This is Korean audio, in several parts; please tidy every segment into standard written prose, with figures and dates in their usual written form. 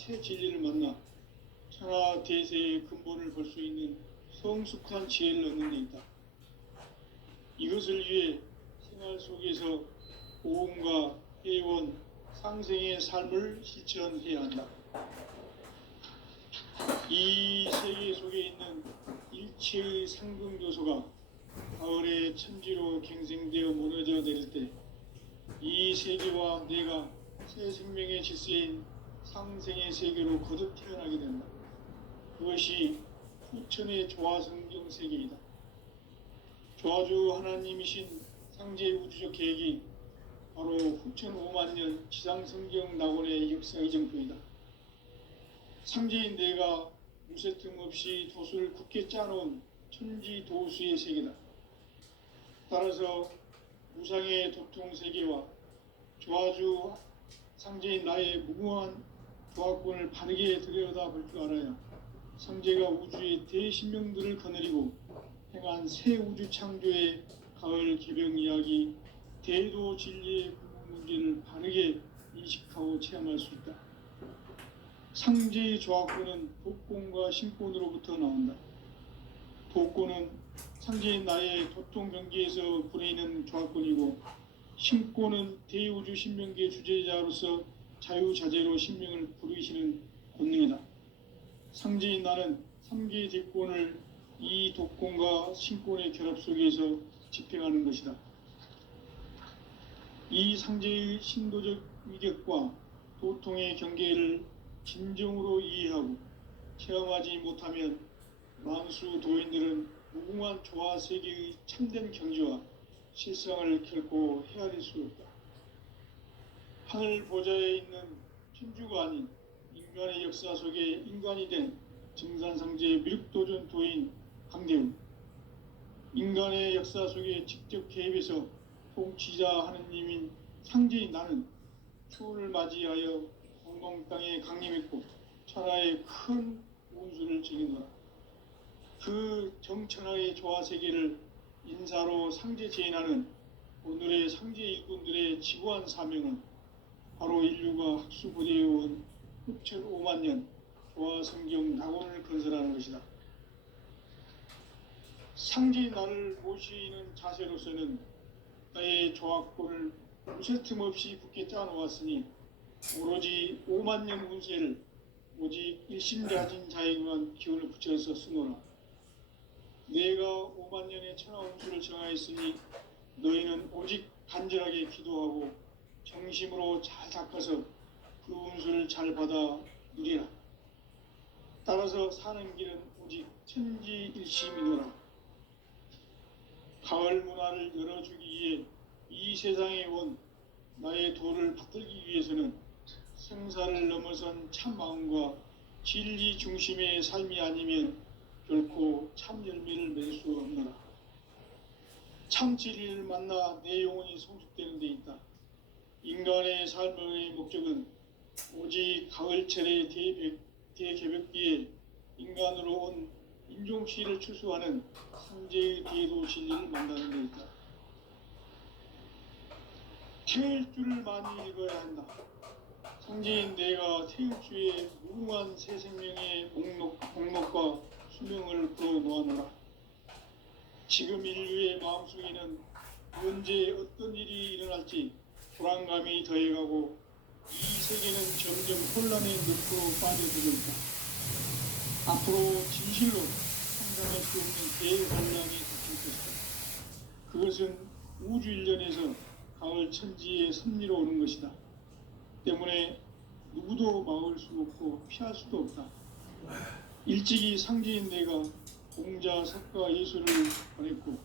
새 진리를 만나 천하 대세의 근본을 볼 수 있는 성숙한 지혜를 얻는 데 있다. 이것을 위해 생활 속에서 보험과 회원, 상생의 삶을 실천해야 한다. 이 세계 속에 있는 일체의 상승요소가 가을의 천지로 갱생되어 무너져 내릴 때 이 세계와 내가 새 생명의 질서인 상생의 세계로 거듭 태어나게 된다. 그것이 후천의 조화성경 세계이다. 조화주 하나님이신 상제 우주적 계획이 바로 후천 5만 년 지상성경 낙원의 역사의 정표이다. 상제인 내가 무쇠 틈 없이 돛을 굳게 짜놓은 천지 도수의 세계다. 따라서 무상의 도통 세계와 조화주 상제인 나의 무궁한 조화권을 바르게 들여다볼 줄 알아야 상제가 우주의 대신명들을 거느리고 행한 새 우주 창조의 가을 개병 이야기, 대도 진리의 궁극 문제를 바르게 인식하고 체험할 수 있다. 상제의 조화권은 복권과 신권으로부터 나온다. 복권은 상제인 나의 도통 경계에서 부리는 조화권이고, 신권은 대우주 신명계 주제자로서 자유자재로 신명을 부르시는 권능이다. 상제인 나는 3개의 대권을 이 독권과 신권의 결합 속에서 집행하는 것이다. 이 상제의 신도적 위격과 도통의 경계를 진정으로 이해하고 체험하지 못하면 만수 도인들은 무궁한 조화 세계의 참된 경지와 실상을 결코 헤아릴 수 없다. 하늘 보좌에 있는 천주가 아닌 인간의 역사 속에 인간이 된 증산상제의 미륵도전 도인 강대훈, 인간의 역사 속에 직접 개입해서 통치자 하느님인 상제인 나는 추운을 맞이하여 공동 땅에 강림했고 천하의 큰 운수를 즐긴다. 그 정천하의 조화 세계를 인사로 상제 제인하는 오늘의 상제 일꾼들의 지구한 사명은 바로 인류가 학수부대해온 후천 5만 년 조화 성경 낙원을 건설하는 것이다. 상제인 나를 모시는 자세로서는 나의 조화권을 무쇠 틈 없이 굳게 짜놓았으니 오로지 5만 년 운세를 오직 일심가진 자에게만 기운을 붙여서 쓰노라. 내가 5만 년의 천하 운수를 정하였으니 너희는 오직 간절하게 기도하고 정심으로 잘 닦아서 그 운수를 잘 받아 누리라. 따라서 사는 길은 오직 천지일심이노라. 가을 문화를 열어주기 위해 이 세상에 온 나의 도를 받들기 위해서는 생사를 넘어선 참 마음과 진리 중심의 삶이 아니면 결코 참 열매를 맺을 수 없노라. 참 진리를 만나 내 영혼이 성숙되는 데 있다. 인간의 삶의 목적은 오직 가을철의 대개벽기에 인간으로 온 인종시를 추수하는 상제의 대도 진리를 만나는 데 있다. 태일주를 많이 읽어야 한다. 상제인 내가 태일주의 무궁한 새 생명의 목록과 수명을 풀어놓아노라. 지금 인류의 마음속에는 언제 어떤 일이 일어날지 불안감이 더해가고 이 세계는 점점 혼란의 늪으로 빠져들고 있다. 앞으로 진실로 상상할 수 없는 대환란이 닥칠 것이다. 그것은 우주 일련에서 가을 천지의 섭리로 오는 것이다. 때문에 누구도 막을 수 없고 피할 수도 없다. 일찍이 상제인 내가 공자, 석가, 예수를 보냈고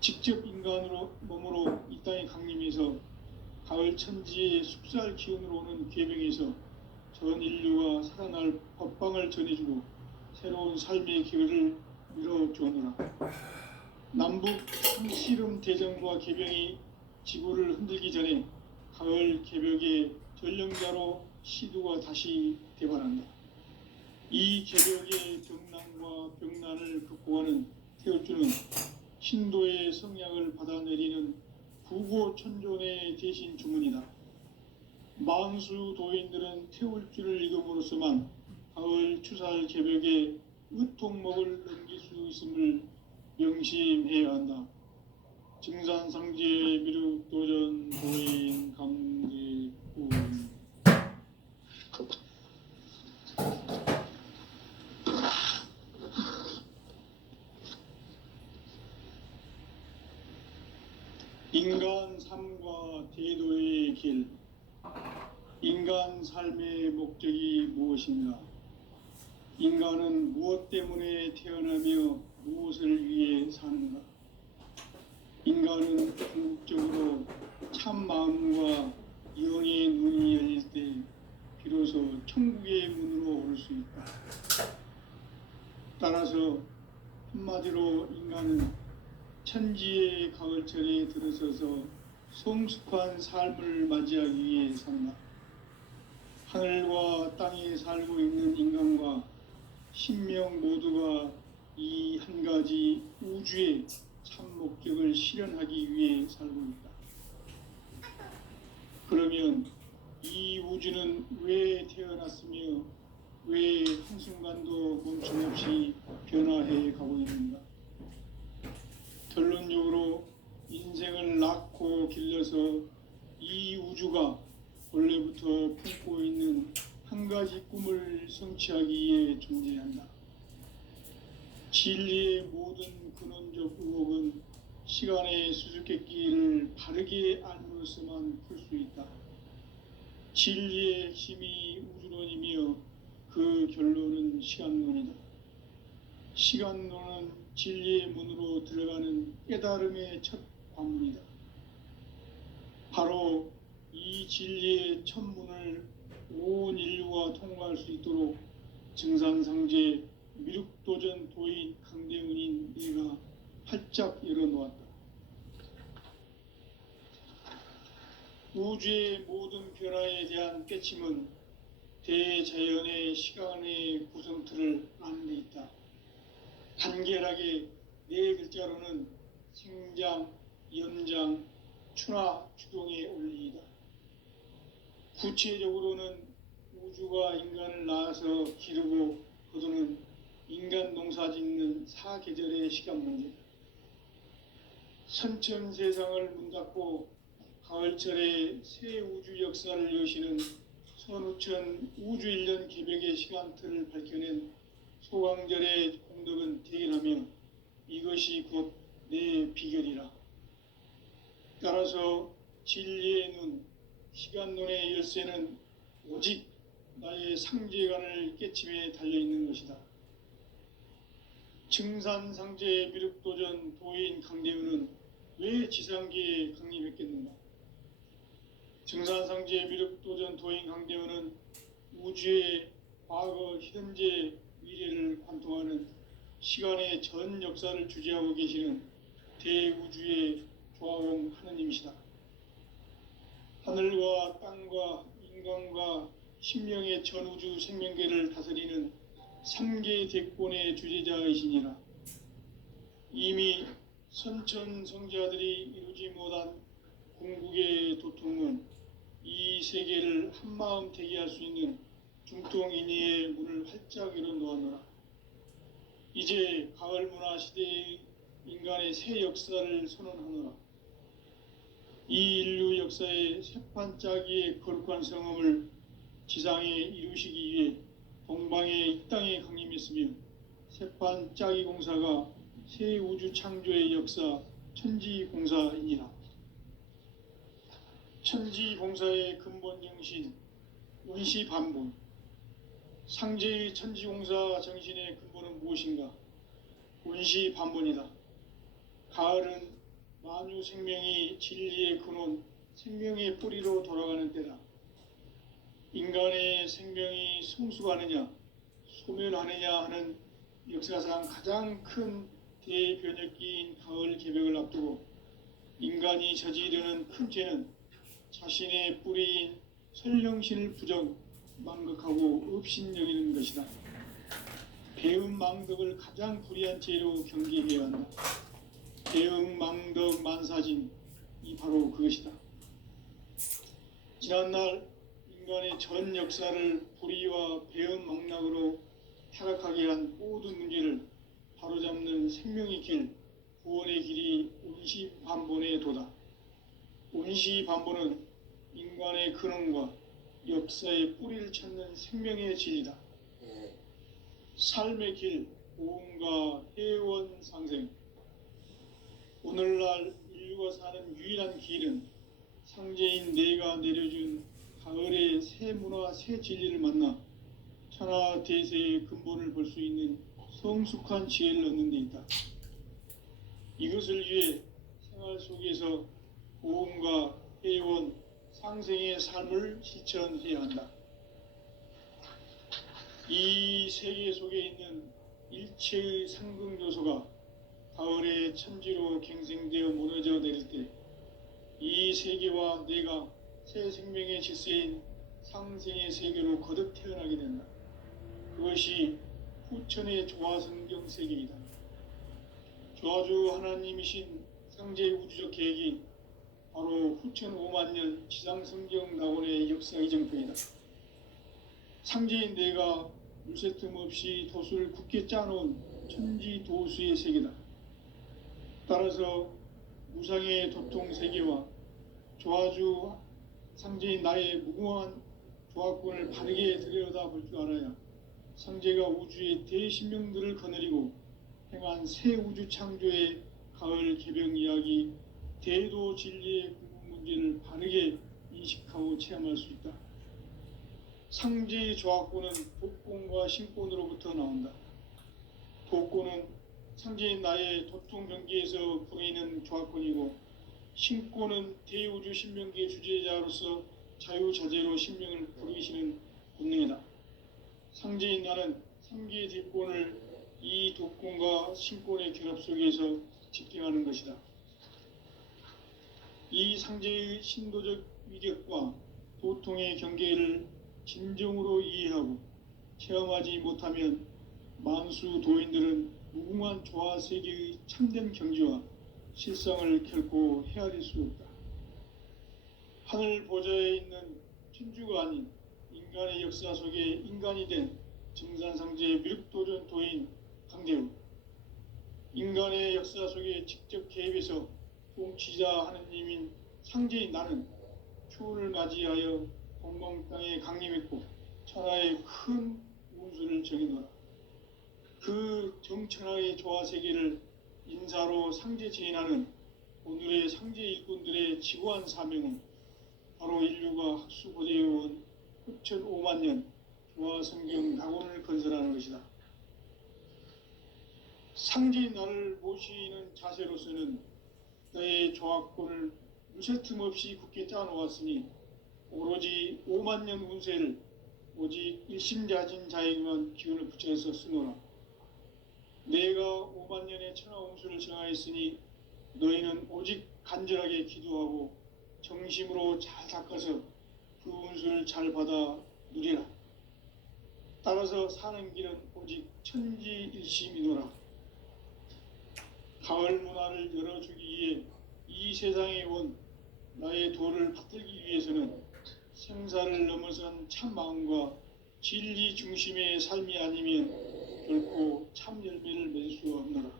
직접 인간으로 몸으로 이 땅에 강림해서 가을 천지의 숲살 기운으로 오는 계병에서 전 인류가 살아날 법방을 전해주고 새로운 삶의 기회를 밀어주오노라. 남북 한씨름 대전과 계병이 지구를 흔들기 전에 가을 개벽의 전령자로 시두가 다시 대발한다. 이 개벽의 병난과 병난을 극복하는 태울주는 신도의 성약을 받아내리는 구고천존의 대신 주문이다. 만수 도인들은 태울 줄을 익음으로써만 가을 추살 개벽에 으통목을 넘길 수 있음을 명심해야 한다. 증산상제 미륵도전 도인 강제군. 인간 삶과 대도의 길. 인간 삶의 목적이 무엇인가? 인간은 무엇 때문에 태어나며 무엇을 위해 사는가? 인간은 궁극적으로 참 마음과 영의 눈이 열릴 때 비로소 천국의 문으로 올 수 있다. 따라서 한마디로 인간은 천지의 가을철에 들어서서 성숙한 삶을 맞이하기 위해 산다. 하늘과 땅에 살고 있는 인간과 신명 모두가 이 한 가지 우주의 참 목적을 실현하기 위해 살고 있다. 그러면 이 우주는 왜 태어났으며 왜 한순간도 멈춤없이 변화해 가고 있는가? 결론적으로 인생을 낳고 길러서 이 우주가 원래부터 품고 있는 한 가지 꿈을 성취하기 위해 존재한다. 진리의 모든 근원적 의혹은 시간의 수수께끼를 바르게 알므로서만 풀 수 있다. 진리의 핵심이 우주론이며 그 결론은 시간론이다. 시간론은 진리의 문으로 들어가는 깨달음의 첫 관문이다. 바로 이 진리의 첫 문을 온 인류가 통과할 수 있도록 증산상제 미륵도전 도인 강대훈인 내가 활짝 열어놓았다. 우주의 모든 변화에 대한 깨침은 대자연의 시간의 구성틀을 아는 데 있다. 간결하게 네 글자로는 생장, 연장, 추나 추동의 원리이다. 구체적으로는 우주가 인간을 낳아서 기르고 거두는 인간 농사 짓는 사계절의 시간 문제다. 선천 세상을 문 닫고 가을철에 새 우주 역사를 여시는 선우천 우주 1년 개벽의 시간틀을 밝혀낸 소강절의 공덕은 대견하며 이것이 곧 내 비결이라. 따라서 진리의 눈, 시간론의 열쇠는 오직 나의 상제관을 깨침에 달려있는 것이다. 증산상제 미륵도전 도인 강대훈은 왜 지상계에 강림했겠는가? 증산상제 미륵도전 도인 강대훈은 우주의 과거, 현재, 미래를 관통하는 시간의 전 역사를 주재하고 계시는 대우주의 조화공 하느님이시다. 하늘과 땅과 인간과 신명의 전우주 생명계를 다스리는 3계 대권의 주재자이시니라. 이미 선천성자들이 이루지 못한 궁극의 도통은 이 세계를 한마음 되게 할 수 있는 중통인의의 문을 활짝 열어놓았노라. 이제 가을 문화 시대의 인간의 새 역사를 선언하노라. 이 인류 역사의 새판짜기의 거룩한 성험을 지상에 이루시기 위해 동방의 이 땅에 강림했으며 새판짜기 공사가 새 우주 창조의 역사 천지공사이니라. 천지공사의 근본 정신 원시반본. 상제의 천지공사 정신의 근본은 무엇인가? 원시반본이다. 가을은 만유 생명이 진리의 근원, 생명의 뿌리로 돌아가는 때다. 인간의 생명이 성숙하느냐, 소멸하느냐 하는 역사상 가장 큰 대변혁기인 가을 개벽을 앞두고 인간이 저지르는 큰 죄는 자신의 뿌리인 설령신을 부정, 망극하고 업신여기는 것이다. 배음 망덕을 가장 불의한 죄로 경계해야 한다. 배음 망덕 만사진, 이 바로 그것이다. 지난날 인간의 전 역사를 불의와 배은망락으로 타락하게 한 모든 문제를 바로잡는 생명의 길, 구원의 길이 운시반본의 도다. 운시반본은 인간의 근원과 역사의 뿌리를 찾는 생명의 진리다. 삶의 길, 보험과 해원 상생. 오늘날 인류가 사는 유일한 길은 상제인 내가 내려준 가을의 새 문화, 새 진리를 만나 천하 대세의 근본을 볼 수 있는 성숙한 지혜를 얻는 데 있다. 이것을 위해 생활 속에서 보험과 해원, 상생의 삶을 실천해야 한다. 이 세계 속에 있는 일체의 상극 요소가 가을의 천지로 갱생되어 무너져 내릴 때 이 세계와 내가 새 생명의 질서인 상생의 세계로 거듭 태어나게 된다. 그것이 후천의 조화성경 세계이다. 조화주 하나님이신 상제의 우주적 계획이 바로 후천 5만 년 지상성경 낙원의 역사 이정표이다. 상제인 내가 물새 틈 없이 도수를 굳게 짜놓은 천지 도수의 세계다. 따라서 무상의 도통 세계와 조화주 상제인 나의 무궁한 조화권을 바르게 들여다볼 줄 알아야 상제가 우주의 대신명들을 거느리고 행한 새 우주 창조의 가을 개병 이야기, 대도 진리의 궁극 문제를 바르게 인식하고 체험할 수 있다. 상제의 조화권은 독권과 신권으로부터 나온다. 독권은 상제인 나의 도통 경계에서 보이는 조화권이고, 신권은 대우주 신명기의 주제자로서 자유자재로 신명을 부르시는 본능이다. 상제인 나는 3기의 대권을 이 독권과 신권의 결합 속에서 집행하는 것이다. 이 상제의 신도적 위력과 도통의 경계를 진정으로 이해하고 체험하지 못하면 만수 도인들은 무궁한 조화 세계의 참된 경지와 실상을 결코 헤아릴 수 없다. 하늘 보좌에 있는 천주가 아닌 인간의 역사 속에 인간이 된 정산상제의 미륵도전 도인 강대우, 인간의 역사 속에 직접 개입해서 통치자 하느님인 상제인 나는 추운을 맞이하여 공공 땅에 강림했고 천하의 큰 운수를 정해놓아 그 정천하의 조화 세계를 인사로 상제 지인하는 오늘의 상제 일꾼들의 지구한 사명은 바로 인류가 학수고대해온 후천 5만 년 조화 성경 낙원을 건설하는 것이다. 상제인 나를 모시는 자세로서는 너의 조화권을 무쇠틈 없이 굳게 짜놓았으니 오로지 5만 년 운세를 오직 일심자진 자에게만 기운을 붙여서 쓰노라. 내가 5만 년의 천하 운수를 정하였으니 너희는 오직 간절하게 기도하고 정심으로 잘 닦아서 그 운수를 잘 받아 누리라. 따라서 사는 길은 오직 천지일심이노라. 가을 문화를 열어주기 위해 이 세상에 온 나의 도를 받들기 위해서는 생사를 넘어선 참 마음과 진리 중심의 삶이 아니면 결코 참 열매를 맺을 수 없노라.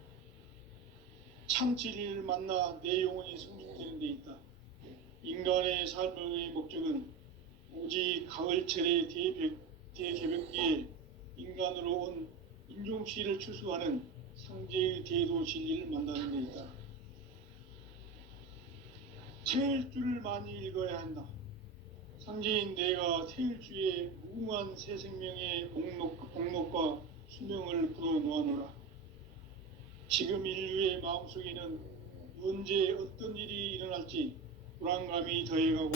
참 진리를 만나 내 영혼이 성숙되는 데 있다. 인간의 삶의 목적은 오직 가을철의 대개벽기에 인간으로 온 인종시를 추수하는 상제의 대도 진리를 만나는 데 있다. 태일주를 많이 읽어야 한다. 상제인 내가 태일주의 무궁한 새 생명의 공록과 수명을 불어놓아노라. 지금 인류의 마음속에는 언제 어떤 일이 일어날지 불안감이 더해가고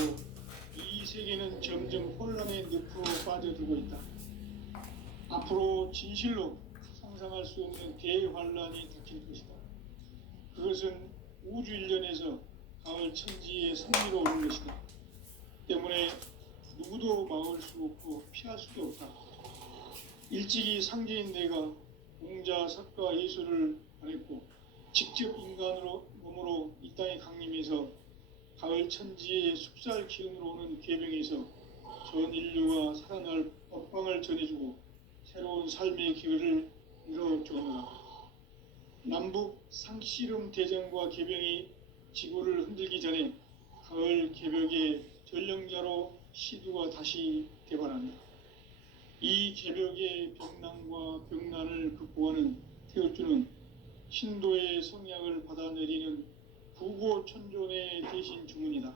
이 세계는 점점 혼란의 늪으로 빠져들고 있다. 앞으로 진실로 상상할 수 없는 대환란이 닥칠 것이다. 그것은 우주 일련에서 가을 천지의 승리로 오는 것이다. 때문에 누구도 막을 수 없고 피할 수도 없다. 일찍이 상제인 내가 공자, 석가, 예술을 발했고 직접 인간으로 몸으로 이 땅에 강림해서 가을 천지의 숲살 기운으로 오는 계병에서 전 인류가 살아날 법방을 전해주고 새로운 삶의 기회를 열어주었노라. 남북 상씨름 대전과 개병이 지구를 흔들기 전에 가을 개벽의 전령자로 시두가 다시 대발한다. 이 개벽의 벽난과 벽난을 극복하는 태울주는 신도의 성약을 받아내리는 부고천존의 대신 주문이다.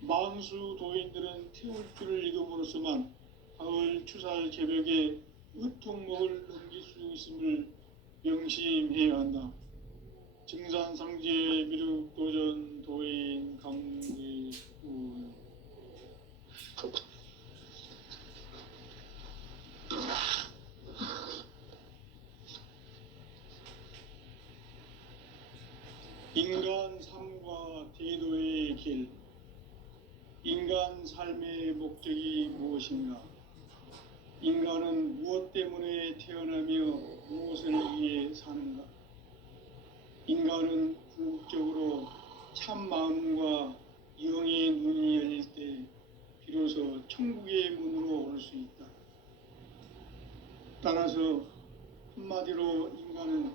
만수 도인들은 태울주를 이름으로서만 가을 추살 개벽의 의통목을 넘길 수 있음을 명심해야 한다. 증산상제 미륵도전 도인 강대훈. 인간 삶과 대도의 길. 인간 삶의 목적이 무엇인가? 인간은 무엇 때문에 태어나며 무엇을 위해 사는가? 인간은 궁극적으로 참 마음과 영의 눈이 열릴 때 비로소 천국의 문으로 올 수 있다. 따라서 한마디로 인간은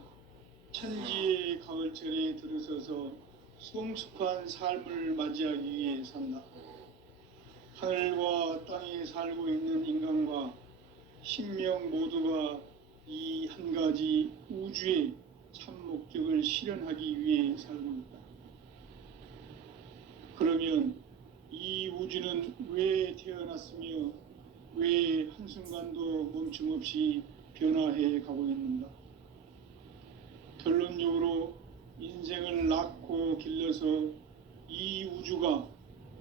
천지의 가을철에 들어서서 성숙한 삶을 맞이하기 위해 산다. 하늘과 땅에 살고 있는 인간과 신명 모두가 이 한 가지 우주의 참 목적을 실현하기 위해 살고 있다. 그러면 이 우주는 왜 태어났으며 왜 한순간도 멈춤없이 변화해 가고 있는가? 결론적으로 인생을 낳고 길러서 이 우주가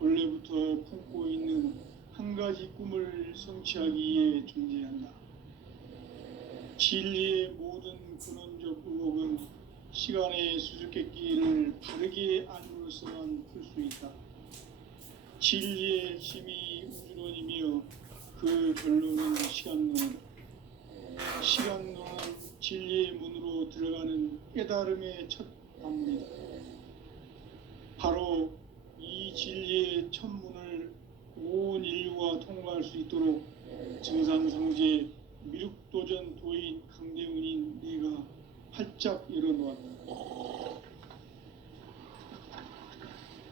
원래부터 품고 있는 한 가지 꿈을 성취하기 위해 존재한다. 진리의 모든 근원적 의혹은 시간의 수수께끼를 바르게 알므로서만 풀 수 있다. 진리의 힘이 우주론이며 그 결론은 시간론. 시간론은 진리의 문으로 들어가는 깨달음의 첫 관문이다. 바로 이 진리의 첫 문을 온 인류가 통과할 수 있도록 증산상제 미륵도전 도인 강대훈인 내가 활짝 열어놓았다.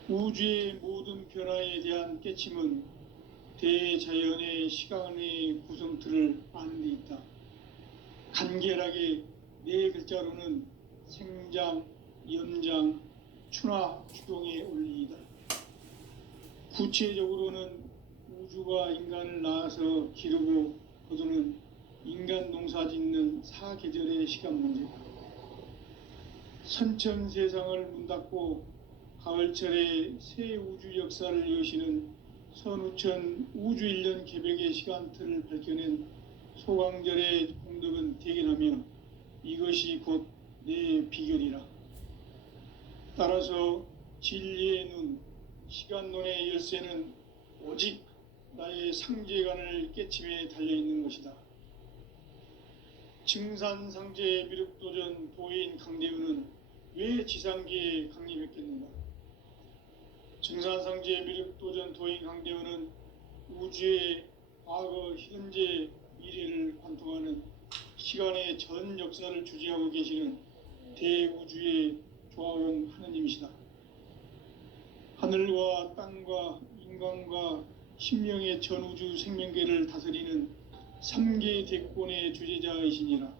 우주의 모든 변화에 대한 깨침은 대자연의 시간의 구성틀을 아는 데 있다. 간결하게 네 글자로는 생장, 연장, 추나 추동의 원리이다. 구체적으로는 우주가 인간을 낳아서 기르고 거두는 인간 농사 짓는 사계절의 시간 문제다. 선천 세상을 문 닫고 가을철에 새 우주 역사를 여시는 선우천 우주 1년 개벽의 시간틀을 밝혀낸 소강절의 공덕은 대견하며 이것이 곧 내 비결이라. 따라서 진리의 눈, 시간론의 열쇠는 오직 나의 상제관을 깨침에 달려있는 것이다. 증산상제 미륵도전 도인 강대훈은 왜 지상계에 강림했겠는가? 증산상제 미륵도전 도인 강대훈은 우주의 과거, 현재, 미래를 관통하는 시간의 전 역사를 주재하고 계시는 대우주의 조화원 하느님이시다. 하늘과 땅과 인간과 신명의 전우주 생명계를 다스리는 3계 대권의 주재자이시니라.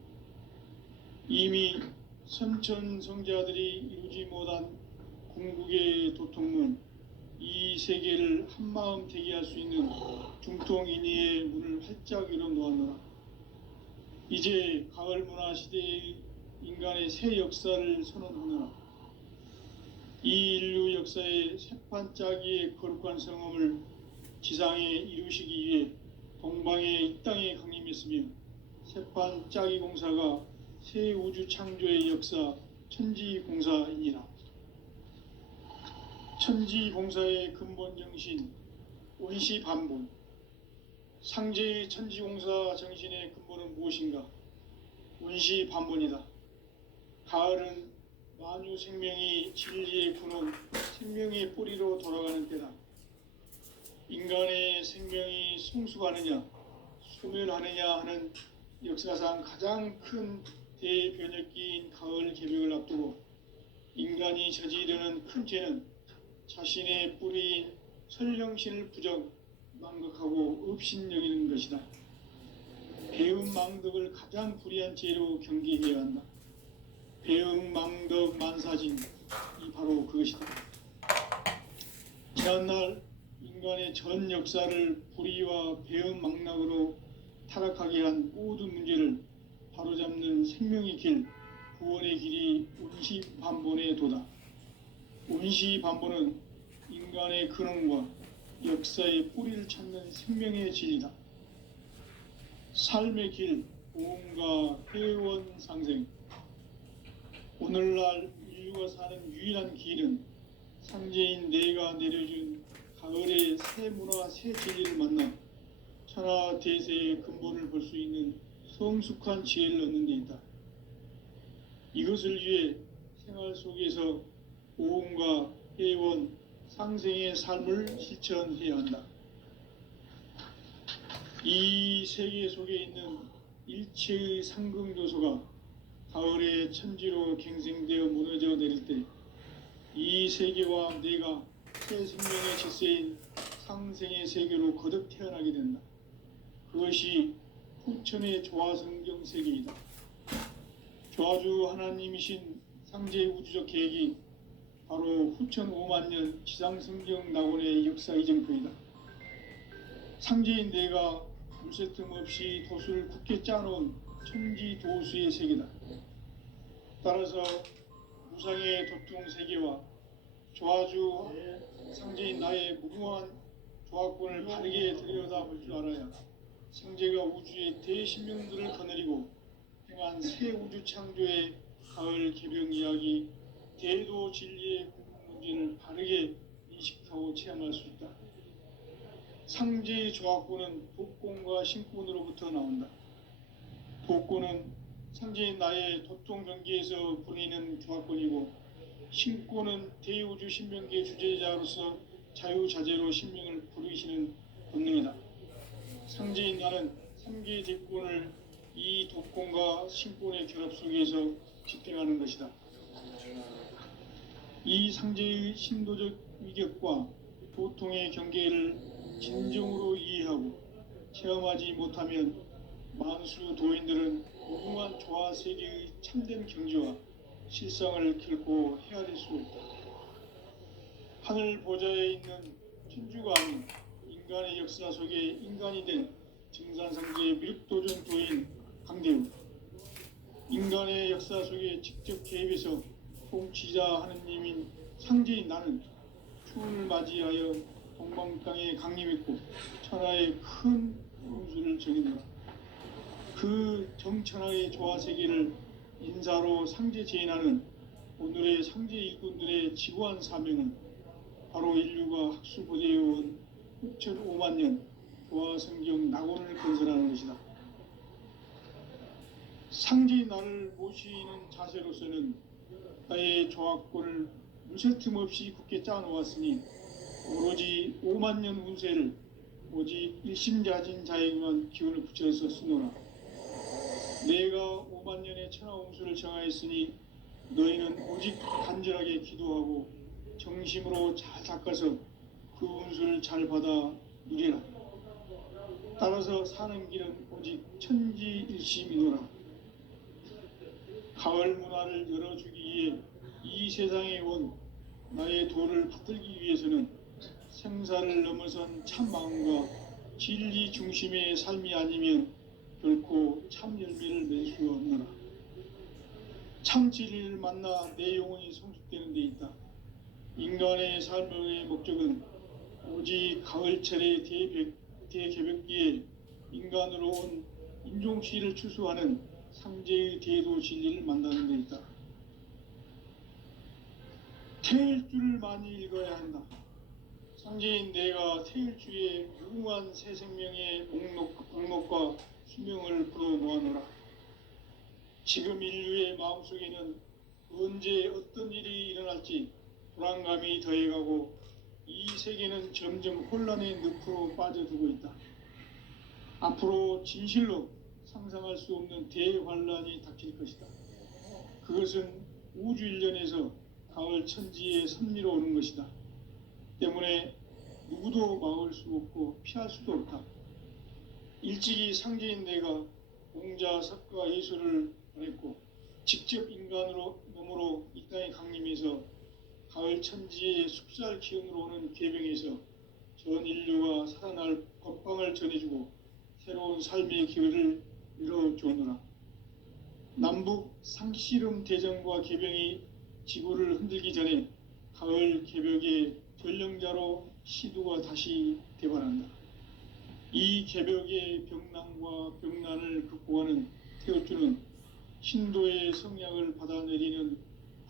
이미 선천 성자들이 이루지 못한 궁극의 도통문, 이 세계를 한마음 되게 할 수 있는 중통인의의 문을 활짝 열어놓았노라. 이제 가을 문화 시대의 인간의 새 역사를 선언하노라. 이 인류 역사의 새판짜기의 거룩한 성험을 지상에 이루시기 위해 동방의 이 땅에 강림했으며 새판짜기 공사가 새 우주 창조의 역사 천지공사이니라. 천지공사의 근본 정신 원시반본. 상제의 천지공사 정신의 근본은 무엇인가? 원시반본이다. 가을은 만유 생명이 진리의 근원, 생명의 뿌리로 돌아가는 때다. 인간의 생명이 성숙하느냐 소멸하느냐 하는 역사상 가장 큰 대변혁기인 가을 개벽을 앞두고 인간이 저지르는 큰 죄는 자신의 뿌리인 설령신을 부정 망각하고 업신여기는 것이다. 배은망덕을 가장 불의한 죄로 경계해야 한다. 배은망덕 만사진이 바로 그것이다. 지난날 인간의 전 역사를 불의와 배은망락으로 타락하게 한 모든 문제를 바로잡는 생명의 길, 구원의 길이 운시반본의 도다. 운시반본은 인간의 근원과 역사의 뿌리를 찾는 생명의 진리다. 삶의 길, 보험과 회원 상생. 오늘날 인류가 사는 유일한 길은 상제인 내가 내려준 가을의 새 문화, 새 진리를 만나 천하 대세의 근본을 볼 수 있는 성숙한 지혜를 얻는 데 있다. 이것을 위해 생활 속에서 보험과 회원, 상생의 삶을 실천해야 한다. 이 세계 속에 있는 일체의 상승요소가 가을의 천지로 갱생되어 무너져 내릴 때 이 세계와 내가 새 생명의 질서인 상생의 세계로 거듭 태어나게 된다. 그것이 후천의 조화성경 세계이다. 조화주 하나님이신 상제 우주적 계획이 바로 후천 5만 년 지상성경 낙원의 역사 이정표이다. 상제인 내가 물새 틈 없이 도수를 굳게 짜놓은 천지 도수의 세계다. 따라서 무상의 도통 세계와 조화주 상제인 나의 무궁한 조화권을 바르게 들여다볼 줄 알아야 상제가 우주의 대신명들을 거느리고 행한 새 우주 창조의 가을 개벽 이야기 대도 진리의 궁극 문제를 바르게 인식하고 체험할 수 있다. 상제의 조화권은 복권과 신권으로부터 나온다. 복권은 상제인 나의 도통 경계에서 부리는 조화권이고 신권은 대우주 신명계 주제자로서 자유자재로 신명을 부르시는 본능이다. 상제인 나는 3개의 대권을 이 도권과 신권의 결합 속에서 집행하는 것이다. 이 상제의 신도적 위격과 도통의 경계를 진정으로 이해하고 체험하지 못하면 만수 도인들은 무궁한 조화 세계의 참된 경지와 실상을 결코 헤아릴 수 없다. 하늘 보좌에 있는 천주가 아닌 인간의 역사 속에 인간이 된 증산상제의 미륵도전 도인 강대우, 인간의 역사 속에 직접 개입해서 통치자 하느님인 상제인 나는 추운을 맞이하여 동방 땅에 강림했고 천하의 큰 운수를 정했노라. 그 정천하의 조화세계를 인사로 상제 제인하는 오늘의 상제 일꾼들의 지구한 사명은 바로 인류가 학수보대해온 6,5만 년 조화성경 낙원을 건설하는 것이다. 상제인 나를 모시는 자세로서는 나의 조화권을 물새틈 없이 굳게 짜놓았으니 오로지 5만 년 운세를 오직 일심자진 자에게만 기운을 붙여서 쓰노라. 내가 5만 년의 천하운수를 정하였으니 너희는 오직 간절하게 기도하고 정심으로 잘 닦아서 그 운수를 잘 받아 누리라. 따라서 사는 길은 오직 천지일심이노라. 가을 문화를 열어주기 위해 이 세상에 온 나의 도를 받들기 위해서는 생사를 넘어선 참 마음과 진리 중심의 삶이 아니면 결코 참 열매를 낼 수 없노라. 참 진리를 만나 내 영혼이 성숙되는 데 있다. 인간의 삶의 목적은 오직 가을철의 대개벽기에 인간으로 온 인종시를 추수하는 상제의 대도 진리를 만나는 데 있다. 태일주를 많이 읽어야 한다. 상제인 내가 태일주의 무궁한 새 생명의 목록과 수명을 풀어놓아노라. 지금 인류의 마음속에는 언제 어떤 일이 일어날지 불안감이 더해가고 이 세계는 점점 혼란의 늪으로 빠져들고 있다. 앞으로 진실로 상상할 수 없는 대환란이 닥칠 것이다. 그것은 우주 일련에서 가을 천지의 섭리로 오는 것이다. 때문에 누구도 막을 수 없고 피할 수도 없다. 일찍이 상제인 내가 공자, 석가, 예술을 보냈고 직접 인간으로 몸으로 이 땅에 강림해서 가을 천지의 숙살 기운으로 오는 계병에서 전 인류가 살아날 법방을 전해주고 새로운 삶의 기회를 이뤄주오노라. 남북 상씨름 대전과 계병이 지구를 흔들기 전에 가을 개벽의 전령자로 시두가 다시 대발한다. 이 개벽의 병난과 병난을 극복하는 태어주는 신도의 성약을 받아내리는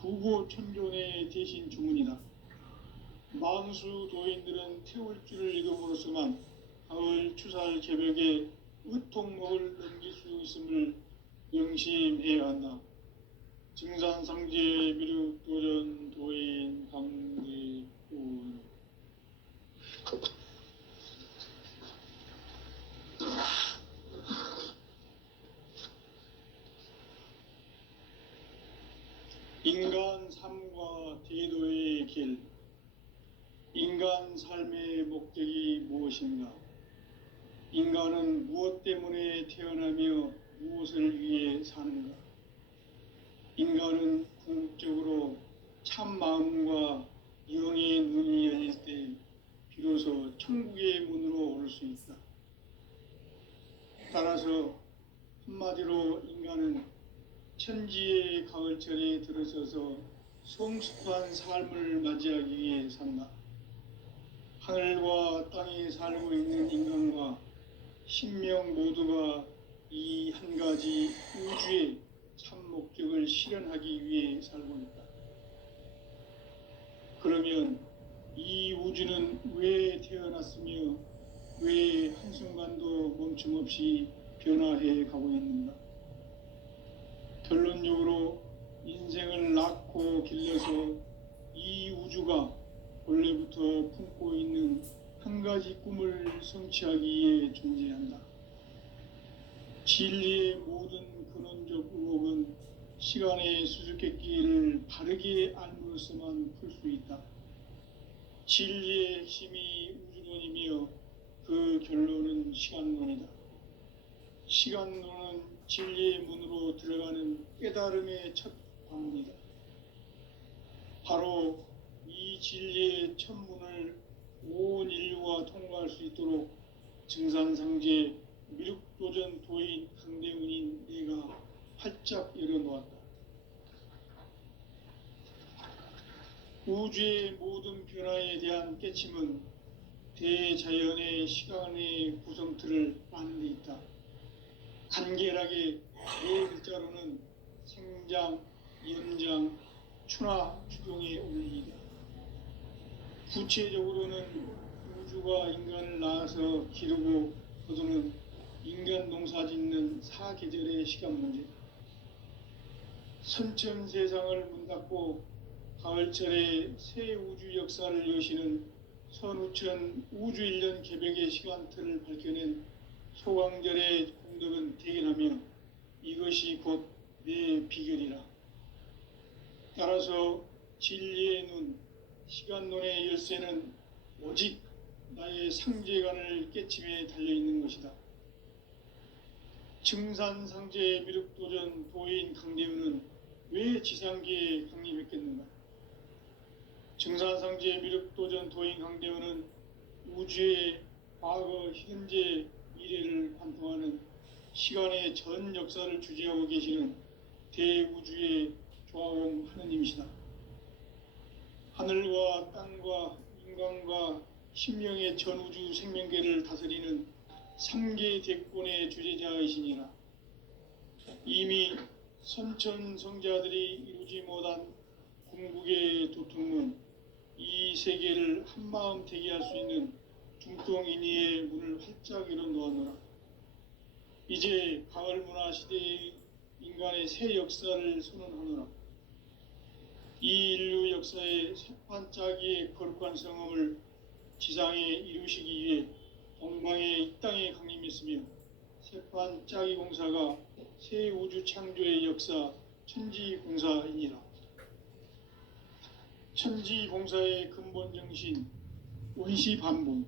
구고천존의 대신 주문이다. 만수 도인들은 태울주를 읽음으로써만 가을 추살 개벽의 의통목을 넘길 수 있음을 명심해야 한다. 증산상제 미륵 도전 도인 강대군. 인간 삶과 대도의 길. 인간 삶의 목적이 무엇인가? 인간은 무엇 때문에 태어나며 무엇을 위해 사는가? 인간은 궁극적으로 참 마음과 영의 눈이 열릴 때 비로소 천국의 문으로 올 수 있다. 따라서 한마디로 인간은 천지의 가을철에 들어서서 성숙한 삶을 맞이하기 위해 산다. 하늘과 땅에 살고 있는 인간과 신명 모두가 이 한 가지 우주의 참 목적을 실현하기 위해 살고 있다. 그러면 이 우주는 왜 태어났으며 왜 한순간도 멈춤없이 변화해 가고 있는가? 결론적으로 인생을 낳고 길러서 이 우주가 원래부터 품고 있는 한 가지 꿈을 성취하기 위해 존재한다. 진리의 모든 근원적 의혹은 시간의 수수께끼를 바르게 알므로서만 풀 수 있다. 진리의 핵심이 우주론이며 그 결론은 시간론이다. 시간론은 진리의 문으로 들어가는 깨달음의 첫 방문이다. 바로 이 진리의 첫 문을 온 인류가 통과할 수 있도록 증산상제 미륵도전 도인 강대훈인 내가 활짝 열어놓았다. 우주의 모든 변화에 대한 깨침은 대자연의 시간의 구성틀을 아는 데 있다. 간결하게 네 글자로는 생장, 연장, 추나 추종의 원리이다. 구체적으로는 우주가 인간을 낳아서 기르고 거두는 인간 농사 짓는 사계절의 시간 문제. 선천 세상을 문 닫고 가을철에 새 우주 역사를 여시는 선우천 우주 일년 개벽의 시간틀을 밝혀낸 소강절의 공덕은 대견하며 이것이 곧 내 비결이라. 따라서 진리의 눈, 시간론의 열쇠는 오직 나의 상제관을 깨침에 달려있는 것이다. 증산상제 미륵도전 도인 강대훈은 왜 지상계에 강림했겠는가? 증산상제 미륵도전 도인 강대훈은 우주의 과거, 현재, 미래를 관통하는 시간의 전 역사를 주재하고 계시는 대우주의 조화원 하느님이시다. 하늘과 땅과 인간과 신명의 전우주 생명계를 다스리는 삼계 대권의 주재자이시니라. 이미 선천성자들이 이루지 못한 궁극의 도통문, 이 세계를 한마음 되게 할 수 있는 중통인의의 문을 활짝 열어놓았노라. 이제 가을 문화 시대의 인간의 새 역사를 선언하노라. 이 인류 역사의 첫 반짝이의 거룩한 성험을 지상에 이루시기 위해 동방의 이 땅에 강림했으며 세판 짜기 공사가 새 우주 창조의 역사 천지공사이니라. 천지공사의 근본 정신 원시반본.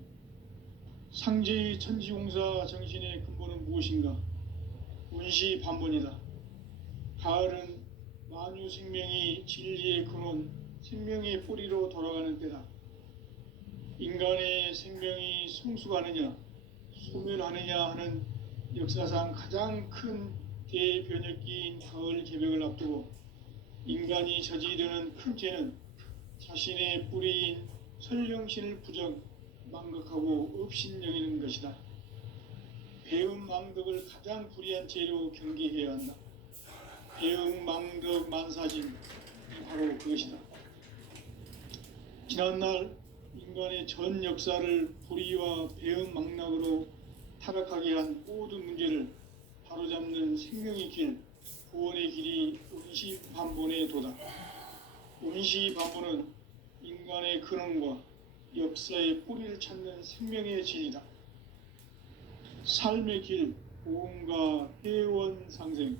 상제의 천지공사 정신의 근본은 무엇인가? 원시반본이다. 가을은 만유 생명이 진리의 근원, 생명의 뿌리로 돌아가는 때다. 인간의 생명이 성숙하느냐, 소멸하느냐 하는 역사상 가장 큰 대변혁기인 가을 개벽을 앞두고 인간이 저지르는 큰 죄는 자신의 뿌리인 설령신을 부정, 망각하고 업신여기는 것이다. 배은망덕을 가장 불의한 죄로 경계해야 한다. 배은망덕 만사진이 바로 그것이다. 지난날 인간의 전 역사를 불의와 배은망락으로 타락하게 한 모든 문제를 바로잡는 생명의 길, 구원의 길이 원시반본의 도다. 원시반본은 인간의 근원과 역사의 뿌리를 찾는 생명의 진이다. 삶의 길, 보험과 회원 상생.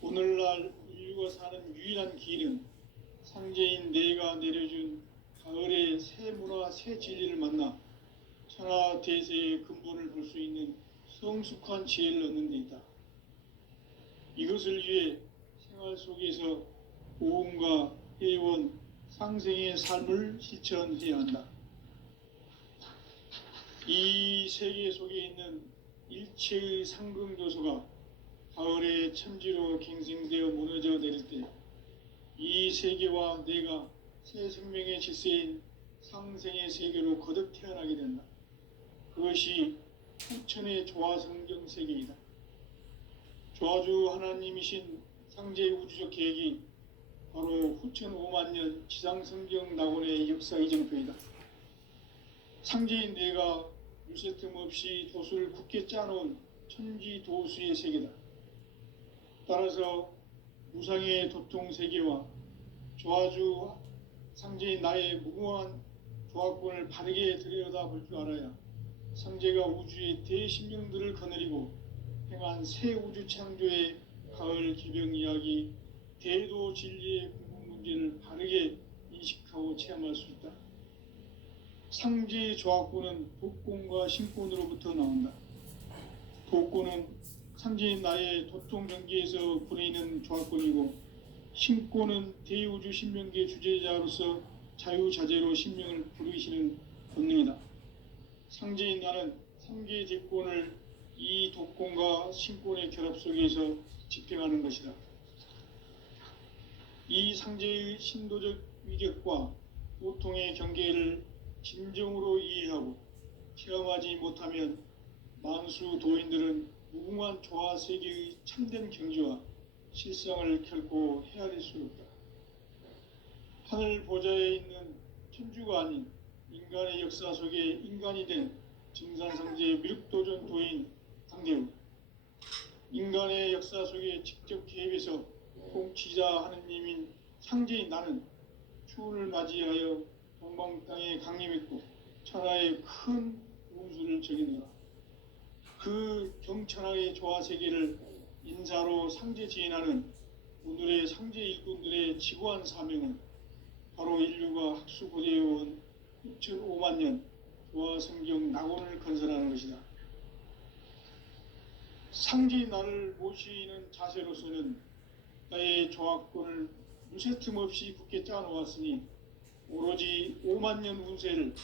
오늘날 인류가 사는 유일한 길은 상제인 내가 내려준 가을의 새 문화, 새 진리를 만나 천하 대세의 근본을 볼 수 있는 성숙한 지혜를 얻는 데 있다. 이것을 위해 생활 속에서 보험과 회원, 상생의 삶을 실천해야 한다. 이 세계 속에 있는 일체의 상승조소가 가을의 천지로 갱생되어 무너져 내릴 때 이 세계와 내가 새 생명의 질서인 상생의 세계로 거듭 태어나게 된다. 그것이 후천의 조화성경 세계이다. 조화주 하나님이신 상제의 우주적 계획이 바로 후천 5만 년 지상성경 낙원의 역사 이정표이다. 상제인 내가 유세 틈 없이 도수를 굳게 짜놓은 천지도수의 세계다. 따라서 무상의 도통 세계와 조화주 상제인 나의 무궁한 조화권을 바르게 들여다볼 줄 알아야 상제가 우주의 대신령들을 거느리고 행한 새 우주 창조의 가을 기병 이야기, 대도 진리의 궁극 문제를 바르게 인식하고 체험할 수 있다. 상제의 조화권은 복권과 신권으로부터 나온다. 복권은 상제인 나의 도통 경계에서 부리는 조화권이고, 신권은 대우주 신명계 주제자로서 자유자재로 신명을 부르시는 본능이다. 상제인 나는 상계 대권을 이 독권과 신권의 결합 속에서 집행하는 것이다. 이 상제의 신도적 위격과 보통의 경계를 진정으로 이해하고 체험하지 못하면 만수 도인들은 무궁한 조화 세계의 참된 경지와 실상을 결코 헤아릴 수 없다. 하늘 보좌에 있는 천주가 아닌 인간의 역사 속에 인간이 된 증산상제의 미륵도전 도인 강대우, 인간의 역사 속에 직접 개입해서 통치자 하느님인 상제인 나는 추운을 맞이하여 동방 땅에 강림했고 천하의 큰 운수를 적이노라. 그 경천하의 조화 세계를 인사로 상제 지인하는 오늘의 상제 일꾼들의 지구한 사명은 바로 인류가 학수고대해온 6,5만 년 조화 성경 낙원을 건설하는 것이다. 상제인 나를 모시는 자세로서는 나의 조화권을 무쇠 틈 없이 굳게 짜놓았으니 오로지 5만 년 운세를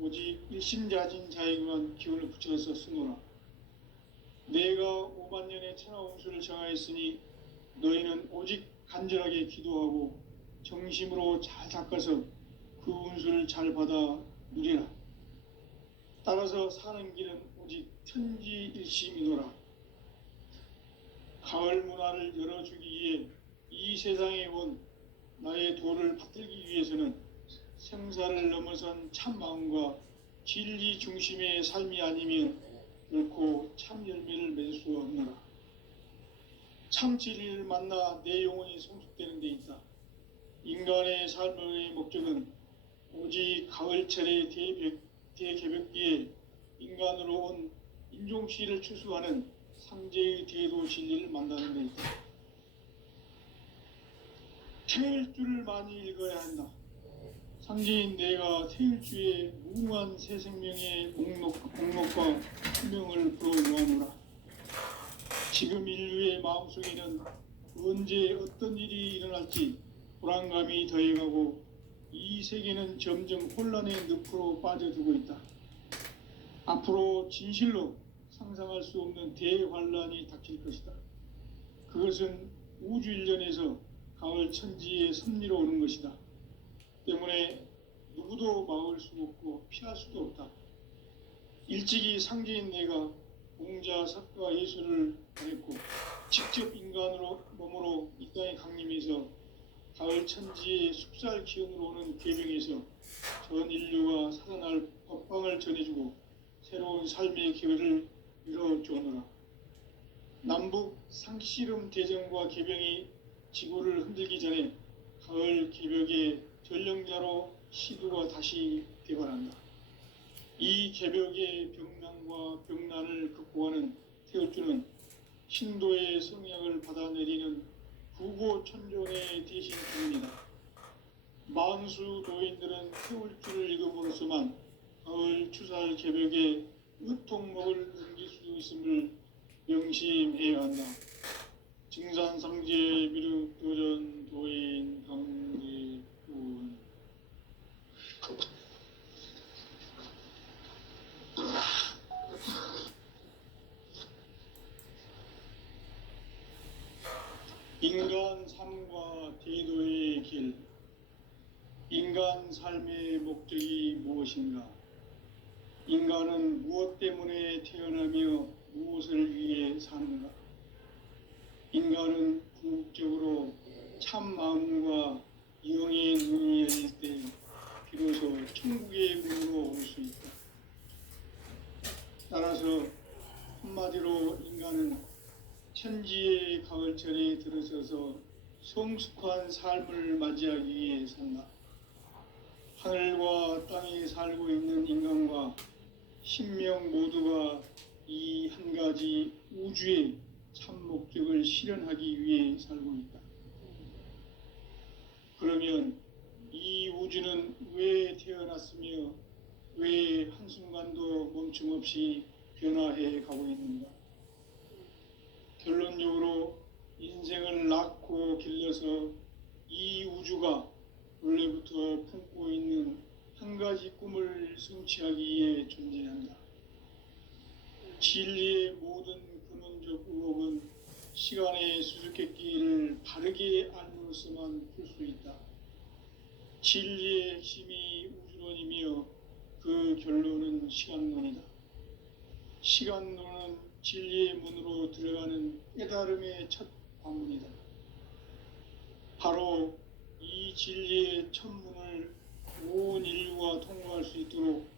오직 일심자진 자에게만 기운을 붙여서 쓰노라. 내가 5만 년의 천하 운수를 정하였으니 너희는 오직 간절하게 기도하고 정심으로 잘 닦아서 그 운수를 잘 받아 누리라. 따라서 사는 길은 오직 천지일심이노라. 가을 문화를 열어주기 위해 이 세상에 온 나의 도를 받들기 위해서는 생사를 넘어선 참 마음과 진리 중심의 삶이 아니면 결코 참 열매를 맺을 수 없노라. 참 진리를 만나 내 영혼이 성숙되는 데 있다. 인간의 삶의 목적은 오직 가을철의 대개벽기에 인간으로 온 인종시를 추수하는 상제의 대도 진리를 만나는 데 있다. 태일주를 많이 읽어야 한다. 상제인 내가 태일주의 무궁한 새 생명의 공록과 수명을 불어모아노라. 지금 인류의 마음속에는 언제 어떤 일이 일어날지 불안감이 더해가고 이 세계는 점점 혼란의 늪으로 빠져들고 있다. 앞으로 진실로 상상할 수 없는 대환란이 닥칠 것이다. 그것은 우주 일련에서 가을 천지의 섭리로 오는 것이다. 때문에 누구도 막을 수 없고 피할 수도 없다. 일찍이 상제인 내가 공자, 석가, 예술을 보냈고 직접 인간으로 몸으로 이 땅에 강림해서 가을 천지의 숙살 기운으로 오는 계명에서 전 인류가 살아날 법방을 전해주고 새로운 삶의 기회를 이뤄주오노라. 남북 상씨름 대전과 개병이 지구를 흔들기 전에 가을 개벽의 전령자로 시두가 다시 개발한다. 이 개벽의 병난과 병난을 극복하는 태울주는 신도의 성약을 받아내리는 부고천종의 대신 중입니다. 만수 도인들은 태울주를 읽음으로써만 가을 추살 개벽의 의통목을 넘길 수 있음을 명심해야 한다. 증산상제 미륵도전 도인 강제군. 인간 삶과 대도의 길. 인간 삶의 목적이 무엇인가? 인간은 무엇 때문에 태어나며 무엇을 위해 사는가? 인간은 궁극적으로 참 마음과 영의 눈이 열릴 때 비로소 천국의 문으로 올 수 있다. 따라서 한마디로 인간은 천지의 가을철에 들어서서 성숙한 삶을 맞이하기 위해 산다. 하늘과 땅에 살고 있는 인간과 신명 모두가 이 한 가지 우주의 참 목적을 실현하기 위해 살고 있다. 그러면 이 우주는 왜 태어났으며 왜 한순간도 멈춤 없이 변화해 가고 있는가? 결론적으로 인생을 낳고 길러서 이 우주가 원래부터 품고 있는 한 가지 꿈을 성취하기 위해 존재한다. 진리의 모든 근원적 의혹은 시간의 수수께끼를 바르게 알므로서만 풀 수 있다. 진리의 핵심이 우주론이며 그 결론은 시간론이다. 시간론은 진리의 문으로 들어가는 깨달음의 첫 관문이다. 바로 이 진리의 첫 문을 온 인류가 통과할 수 있도록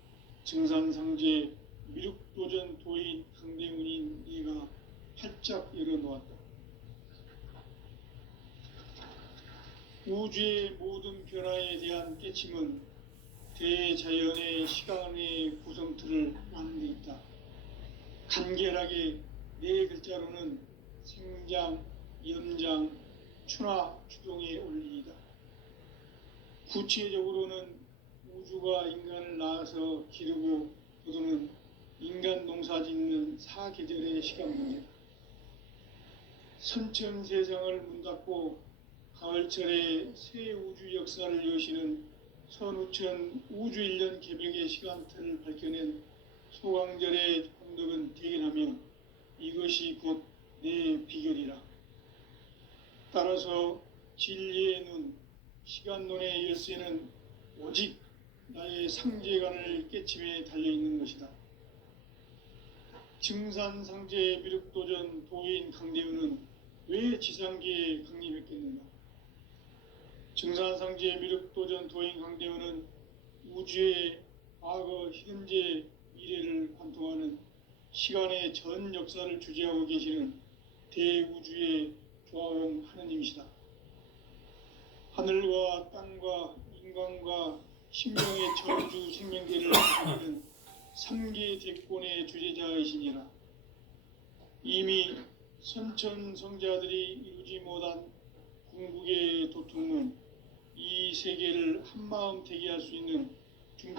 증산상제 미륵도전 도인 강대문인 네가 활짝 열어놓았다. 우주의 모든 변화에 대한 깨침은 대자연의 시간의 구성틀을 아는 데 있다. 간결하게 네 글자로는 생장, 연장, 추나 추동의 원리이다. 구체적으로는 우주가 인간을 낳아서 기르고 거두는 인간 농사 짓는 사계절의 시간 문제다. 선천세상을 문닫고 가을철에 새 우주 역사를 여시는 선우천 우주일년 개벽의 시간틀을 밝혀낸 소강절의 공덕은 대견하며 이것이 곧 내 비결이라. 따라서 진리의 눈, 시간론의 열쇠는 오직 나의 상제관을 깨침에 달려있는 것이다. 증산상제 미륵도전 도인 강대우는 왜 지상계에 강림했겠는가? 증산상제 미륵도전 도인 강대우는 우주의 과거, 현재, 미래를 관통하는 시간의 전 역사를 주재하고 계시는 대우주의 조화원 하느님이시다. 하늘과 땅과 인간과 신명의 저주 생명계를 지키는 3계 대권의 주제자이시니라. 이미 선천성자들이 이루지 못한 궁극의 도통은 이 세계를 한마음 되게 할 수 있는